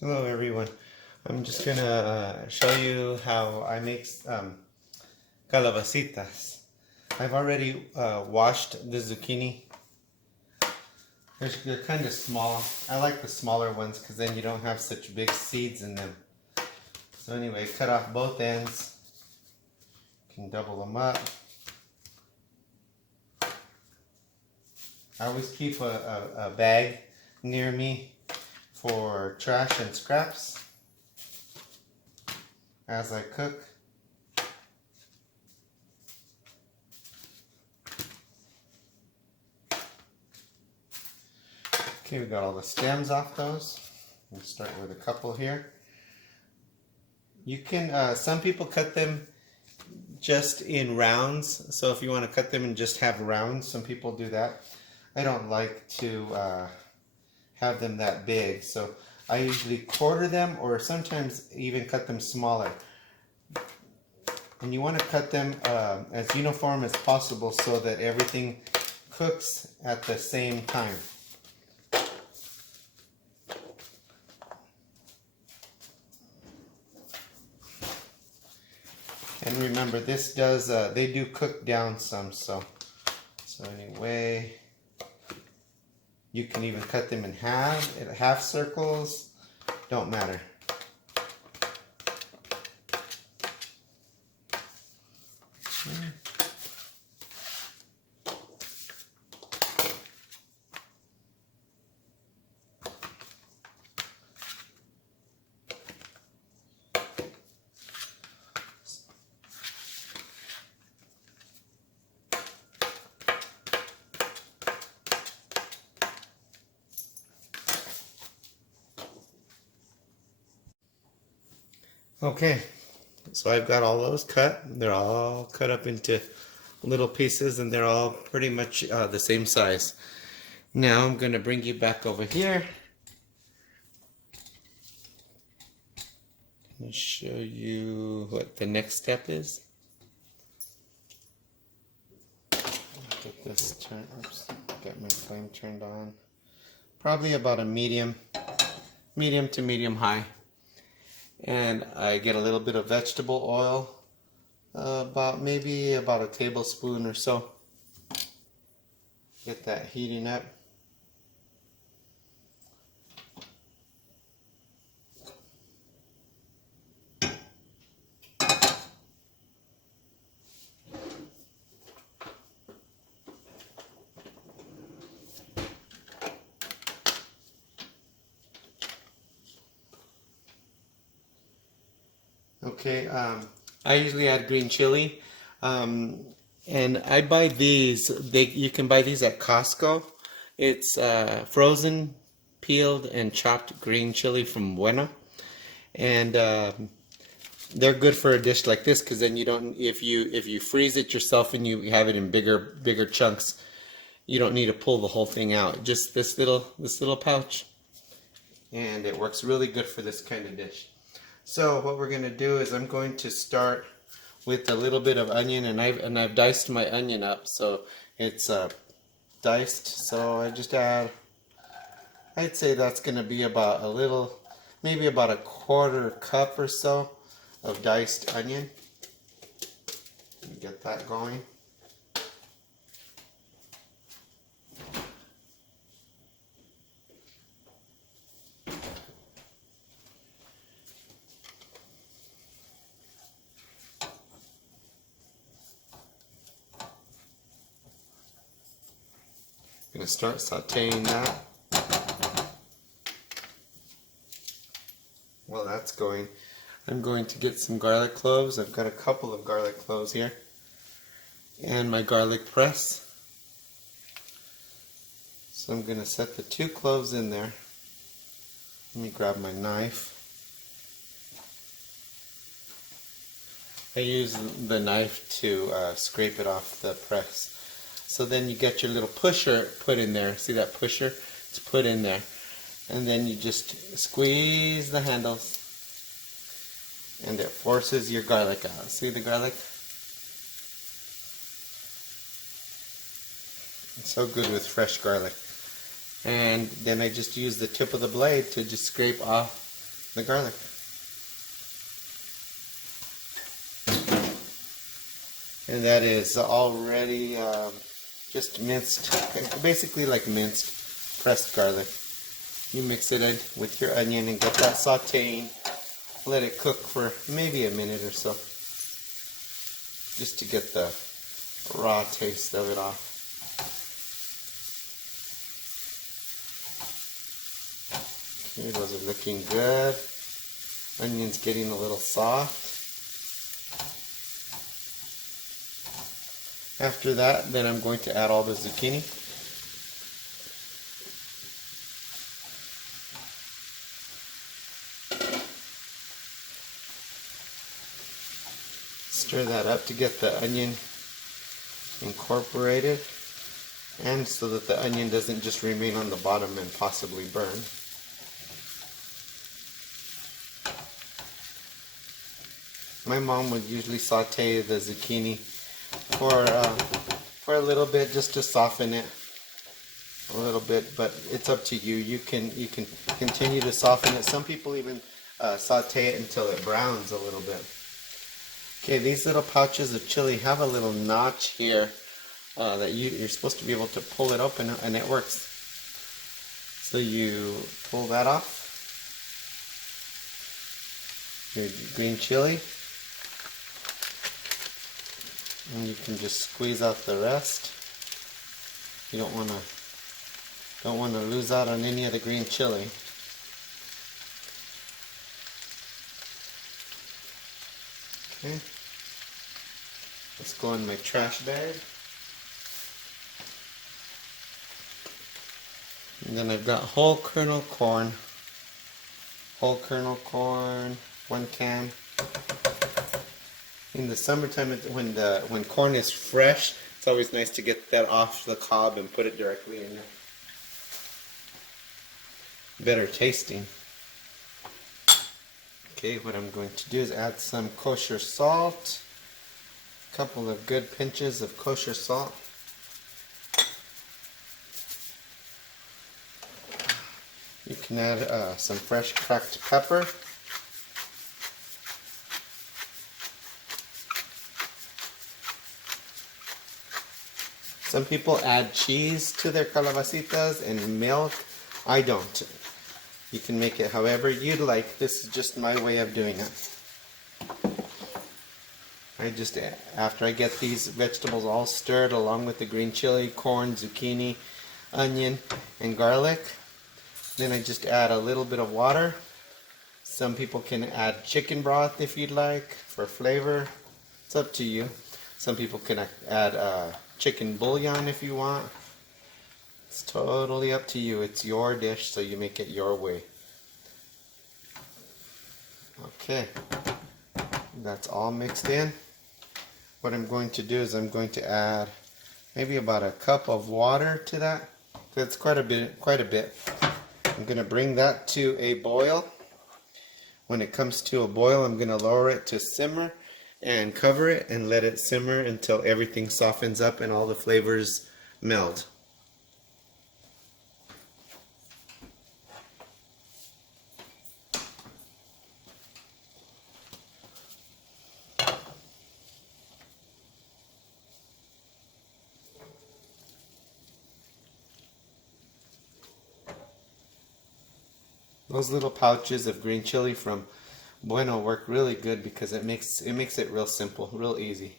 Hello everyone. I'm just gonna show you how I make calabacitas. I've already washed the zucchini. They're kind of small. I like the smaller ones because then you don't have such big seeds in them. So anyway, cut off both ends. You can double them up. I always keep a bag near me for trash and scraps as I cook. Okay, we got all the stems off those. We'll start with a couple here. You can, some people cut them just in rounds. So if you want to cut them and just have rounds, some people do that. I don't like to have them that big. So I usually quarter them or sometimes even cut them smaller. And you want to cut them as uniform as possible so that everything cooks at the same time. And remember, this does, they do cook down some, so anyway, you can even cut them in half circles, don't matter. Okay, so I've got all those cut. They're all cut up into little pieces and they're all pretty much the same size. Now I'm going to bring you back over here and show you what the next step is. Get this turned, oops, get my flame turned on. Probably about a medium to medium high. And I get a little bit of vegetable oil, maybe about a tablespoon or so. Get that heating up. Okay, I usually add green chili, and I buy these. You can buy these at Costco. It's frozen, peeled, and chopped green chili from Buena, and they're good for a dish like this because then you don't. If you freeze it yourself and you have it in bigger chunks, you don't need to pull the whole thing out. Just this little pouch, and it works really good for this kind of dish. So what we're going to do is I'm going to start with a little bit of onion, and I've diced my onion up, so it's diced. So I just add, I'd say that's going to be about maybe about a quarter cup or so of diced onion. Get that going. I'm going to start sauteing that. While that's going, I'm going to get some garlic cloves. I've got a couple of garlic cloves here. And my garlic press. So I'm going to set the 2 cloves in there. Let me grab my knife. I use the knife to scrape it off the press. So then you get your little pusher put in there. See that pusher? It's put in there. And then you just squeeze the handles. And it forces your garlic out. See the garlic? It's so good with fresh garlic. And then I just use the tip of the blade to just scrape off the garlic. And that is already just minced, basically like minced pressed garlic. You mix it in with your onion and get that sauteing. Let it cook for maybe a minute or so, just to get the raw taste of it off. Okay, those are looking good. Onion's getting a little soft. After that, then I'm going to add all the zucchini. Stir that up to get the onion incorporated, and so that the onion doesn't just remain on the bottom and possibly burn. My mom would usually saute the zucchini for a little bit, just to soften it a little bit, but it's up to you. You can continue to soften it. Some people even saute it until it browns a little bit. Okay, these little pouches of chili have a little notch here that you're supposed to be able to pull it open, and it works. So you pull that off, your green chili, and you can just squeeze out the rest. You don't want to lose out on any of the green chili. Okay. Let's go in my trash bag. And then I've got whole kernel corn. Whole kernel corn, 1 can. In the summertime, when corn is fresh, it's always nice to get that off the cob and put it directly in there. Better tasting. Okay, what I'm going to do is add some kosher salt. A couple of good pinches of kosher salt. You can add some fresh cracked pepper. Some people add cheese to their calabacitas and milk. I don't. You can make it however you'd like. This is just my way of doing it. After I get these vegetables all stirred along with the green chili, corn, zucchini, onion, and garlic, then I just add a little bit of water. Some people can add chicken broth if you'd like for flavor. It's up to you. Some people can add chicken bouillon if you want. It's totally up to you. It's your dish, so you make it your way. Okay, that's all mixed in. What I'm going to do is I'm going to add maybe about a cup of water to that. That's quite a bit. I'm going to bring that to a boil. When it comes to a boil, I'm going to lower it to simmer and cover it and let it simmer until everything softens up and all the flavors meld. Those little pouches of green chili from Bueno work really good because it makes it real simple, real easy.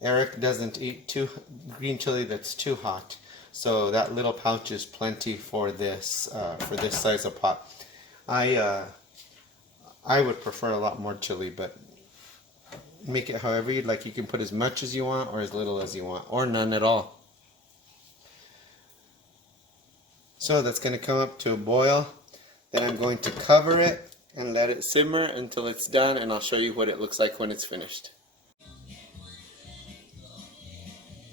Eric doesn't eat green chili that's too hot, so that little pouch is plenty for this size of pot. I would prefer a lot more chili, but make it however you'd like. You can put as much as you want or as little as you want, or none at all. So that's going to come up to a boil. Then I'm going to cover it and let it simmer until it's done, and I'll show you what it looks like when it's finished.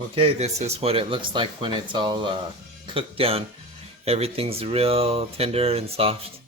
Okay, this is what it looks like when it's all cooked down. Everything's real tender and soft.